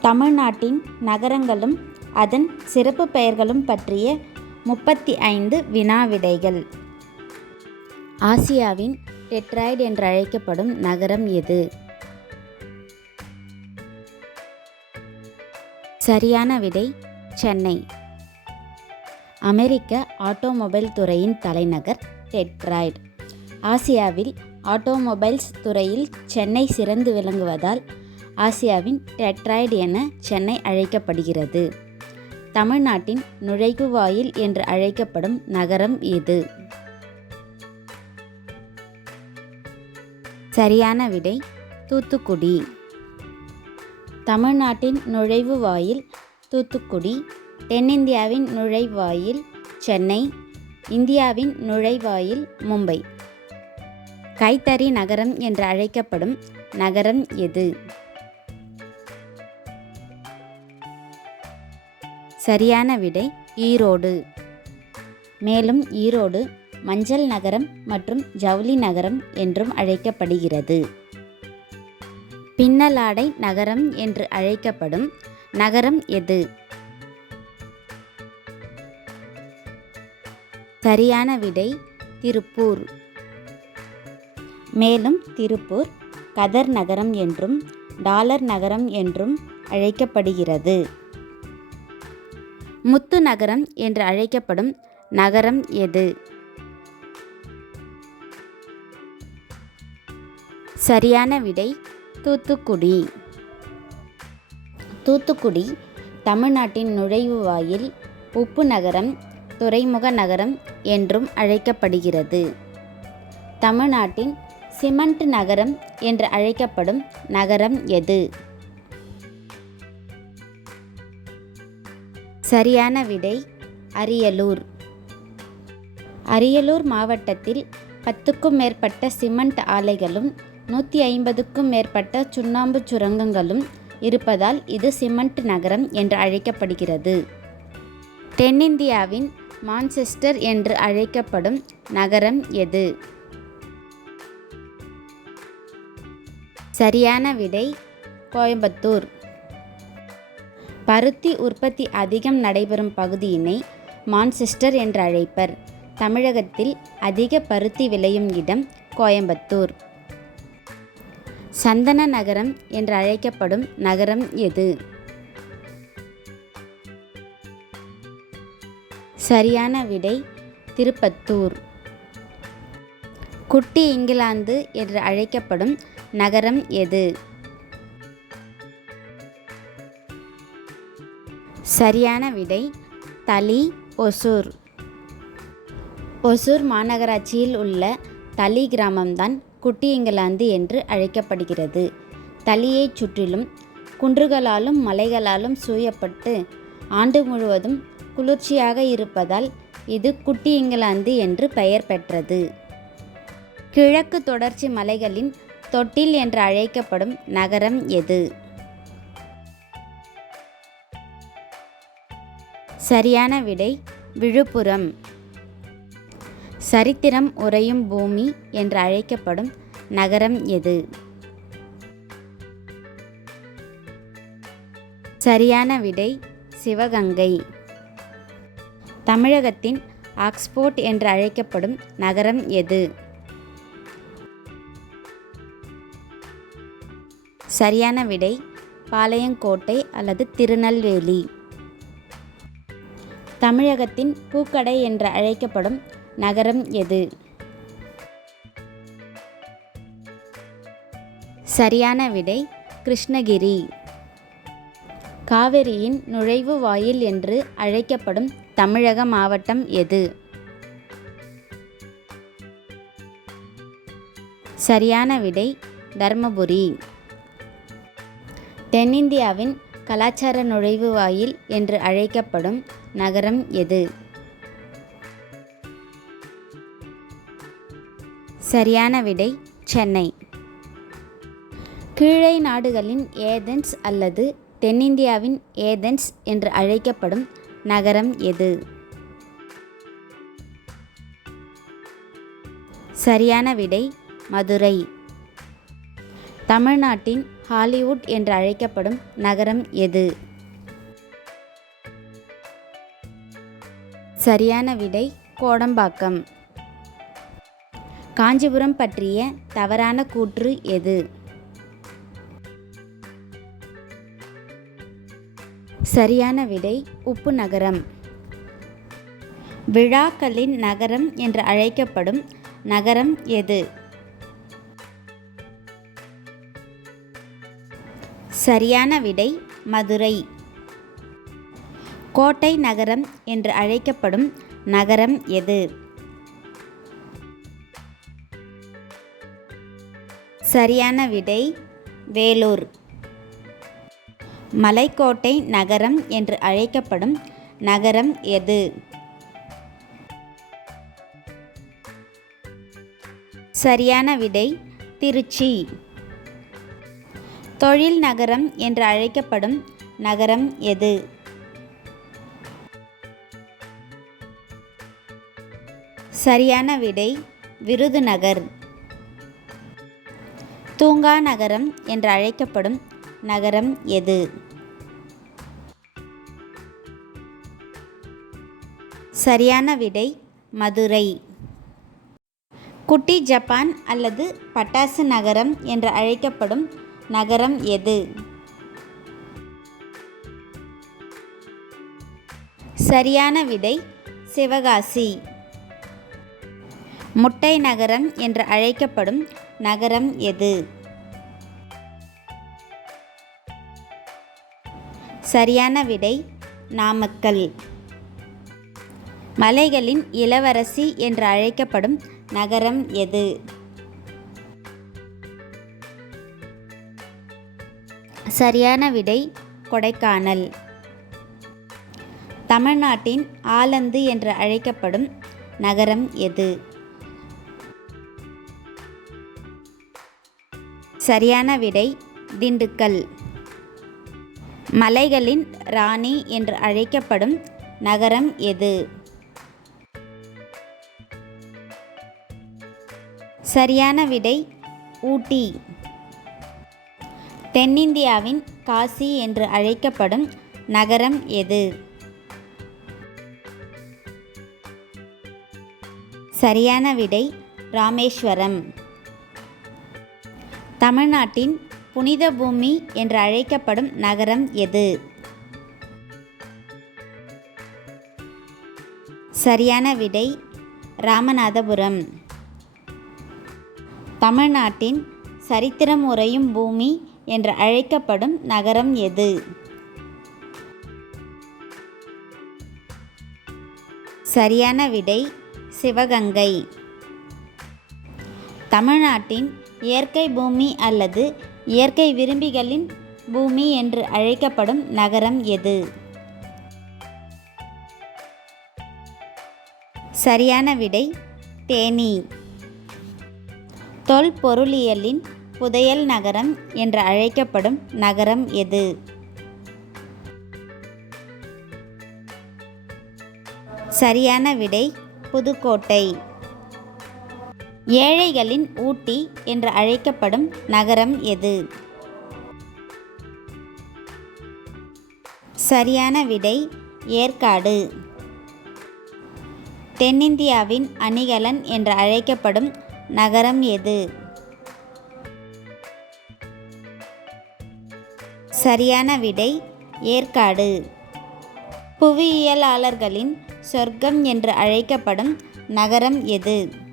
தமிழ்நாட்டின் நகரங்களும் அதன் சிறப்பு பெயர்களும் பற்றிய முப்பத்தி ஐந்து வினா விடைகள். ஆசியாவின் டெட்ராய்டு என்றழைக்கப்படும் நகரம் எது? சரியான விடை சென்னை. அமெரிக்க ஆட்டோமொபைல் துறையின் தலைநகர் டெட்ராய்டு. ஆசியாவில் ஆட்டோமொபைல்ஸ் துறையில் சென்னை சிறந்து விளங்குவதால் ஆசியாவின் டெட்ராய்டு என சென்னை அழைக்கப்படுகிறது. தமிழ்நாட்டின் நுழைவுவாயில் என்று அழைக்கப்படும் நகரம் இது. சரியான விடை தூத்துக்குடி. தமிழ்நாட்டின் நுழைவுவாயில் தூத்துக்குடி. தென்னிந்தியாவின் நுழைவாயில் சென்னை. இந்தியாவின் நுழைவாயில் மும்பை. கைத்தறி நகரம் என்று அழைக்கப்படும் நகரம் எது சரியான விடை ஈரோடு. மேலும் ஈரோடு மஞ்சள் நகரம் மற்றும் ஜவுளி நகரம் என்றும் அழைக்கப்படுகிறது. பின்னலாடை நகரம் என்று அழைக்கப்படும் நகரம் எது? சரியான விடை திருப்பூர். மேலும் திருப்பூர் கதர் நகரம் என்றும் டாலர் நகரம் என்றும் அழைக்கப்படுகிறது. முத்து நகரம் என்று அழைக்கப்படும் நகரம் எது? சரியான விடை தூத்துக்குடி. தூத்துக்குடி தமிழ்நாட்டின் நுழைவு வாயில் உப்பு நகரம் துறைமுக நகரம் என்றும் அழைக்கப்படுகிறது. தமிழ்நாட்டின் சிமெண்ட் நகரம் என்று அழைக்கப்படும் நகரம் எது? சரியான விடை அரியலூர். அரியலூர் மாவட்டத்தில் பத்துக்கும் மேற்பட்ட சிமெண்ட் ஆலைகளும் நூற்றி ஐம்பதுக்கும் மேற்பட்ட சுண்ணாம்பு சுரங்கங்களும் இருப்பதால் இது சிமெண்ட் நகரம் என்று அழைக்கப்படுகிறது. தென்னிந்தியாவின் மான்செஸ்டர் என்று அழைக்கப்படும் நகரம் எது? சரியான விடை கோயம்புத்தூர். பருத்தி உற்பத்தி அதிகம் நடைபெறும் பகுதியினை மான்செஸ்டர் என்று அழைப்பர். தமிழகத்தில் அதிக பருத்தி விளையும் இடம் கோயம்புத்தூர். சந்தன நகரம் என்று அழைக்கப்படும் நகரம் எது? சரியான விடை திருப்பத்தூர். குட்டி இங்கிலாந்து என்று அழைக்கப்படும் நகரம் எது? சரியான விடை தலி ஒசூர். ஒசூர் மாநகராட்சியில் உள்ள தலி கிராமம்தான் குட்டி இங்கிலாந்து என்று அழைக்கப்படுகிறது. தலியைச் சுற்றிலும் குன்றுகளாலும் மலைகளாலும் சூயப்பட்டு ஆண்டு முழுவதும் குளிர்ச்சியாக இருப்பதால் இது குட்டி இங்கிலாந்து என்று பெயர் பெற்றது. கிழக்கு தொடர்ச்சி மலைகளின் தொட்டில் என்று அழைக்கப்படும் நகரம் எது? சரியான விடை விழுப்புரம். சரித்திரம் உறையும் பூமி என்று அழைக்கப்படும் நகரம் எது? சரியான விடை சிவகங்கை. தமிழகத்தின் ஆக்ஸ்போர்ட் என்று அழைக்கப்படும் நகரம் எது? சரியான விடை பாளையங்கோட்டை அல்லது திருநெல்வேலி. தமிழகத்தின் பூக்கடை என்று அழைக்கப்படும் நகரம் எது? சரியான விடை கிருஷ்ணகிரி. காவிரியின் நுழைவு வாயில் என்று அழைக்கப்படும் தமிழக மாவட்டம் எது? சரியான விடை தர்மபுரி. தென்னிந்தியாவின் கலாச்சார நுழைவு வாயில் என்று அழைக்கப்படும் நகரம் எது? சரியான விடை சென்னை. கீழை நாடுகளின் ஏதென்ஸ் அல்லது தென்னிந்தியாவின் ஏதென்ஸ் என்று அழைக்கப்படும் நகரம் எது? சரியான விடை மதுரை. தமிழ்நாட்டின் ஹாலிவுட் என்று அழைக்கப்படும் நகரம் எது? சரியான விடை கோடம்பாக்கம். காஞ்சிபுரம் பற்றிய தவறான கூற்று எது? சரியான விடை உப்பு நகரம். விழாக்களின் நகரம் என்று அழைக்கப்படும் நகரம் எது? சரியான விடை மதுரை. கோட்டை நகரம் என்று அழைக்கப்படும் நகரம் எது? சரியான விடை வேலூர். மலைக்கோட்டை நகரம் என்று அழைக்கப்படும் நகரம் எது? சரியான விடை திருச்சி. தொழில் நகரம் என்று அழைக்கப்படும் நகரம் எது? சரியான விடை விருதுநகர். தூங்கா நகரம் என்று அழைக்கப்படும் நகரம் எது? சரியான விடை மதுரை. குட்டி ஜப்பான் அல்லது பட்டாசு நகரம் என்று அழைக்கப்படும் நகரம் எது? சரியான விடை சிவகாசி. முட்டை நகரம் என்று அழைக்கப்படும் நகரம் எது? சரியான விடை நாமக்கல். மலைகளின் இளவரசி என்று அழைக்கப்படும் நகரம் எது? சரியான விடை கொடைக்கானல். தமிழ்நாட்டின் ஆலந்து என்று அழைக்கப்படும் நகரம் எது? சரியான விடை திண்டுக்கல். மலைகளின் ராணி என்று அழைக்கப்படும் நகரம் எது? சரியான விடை ஊட்டி. தென்னிந்தியாவின் காசி என்று அழைக்கப்படும் நகரம் எது? சரியான விடை ராமேஸ்வரம். தமிழ்நாட்டின் புனித பூமி என்று அழைக்கப்படும் நகரம் எது? சரியான விடை ராமநாதபுரம். தமிழ்நாட்டின் சரித்திரம் உறையும் பூமி என்று அழைக்கப்படும் நகரம் எது? சரியான விடை சிவகங்கை. தமிழ்நாட்டின் இயற்கை பூமி அல்லது இயற்கை விரும்பிகளின் பூமி என்று அழைக்கப்படும் நகரம் எது? சரியான விடை தேனி. தொல்பொருளியலின் புதையல் நகரம் என்று அழைக்கப்படும் நகரம் எது? சரியான விடை புதுக்கோட்டை. ஏழைகளின் ஊட்டி என்று அழைக்கப்படும் நகரம் எது? சரியான விடை ஏற்காடு. தென்னிந்தியாவின் அணிகலன் என்று அழைக்கப்படும் நகரம் எது? சரியான விடை ஏற்காடு. புவியியலாளர்களின் சொர்க்கம் என்று அழைக்கப்படும் நகரம் எது?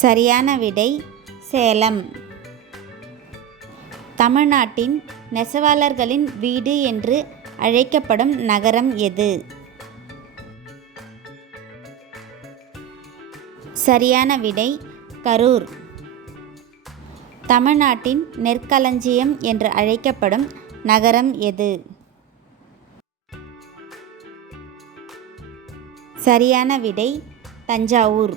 சரியான விடை சேலம். தமிழ்நாட்டின் நெசவாளர்களின் வீடு என்று அழைக்கப்படும் நகரம் எது? சரியான விடை கரூர். தமிழ்நாட்டின் நெற்களஞ்சியம் என்று அழைக்கப்படும் நகரம் எது? சரியான விடை தஞ்சாவூர்.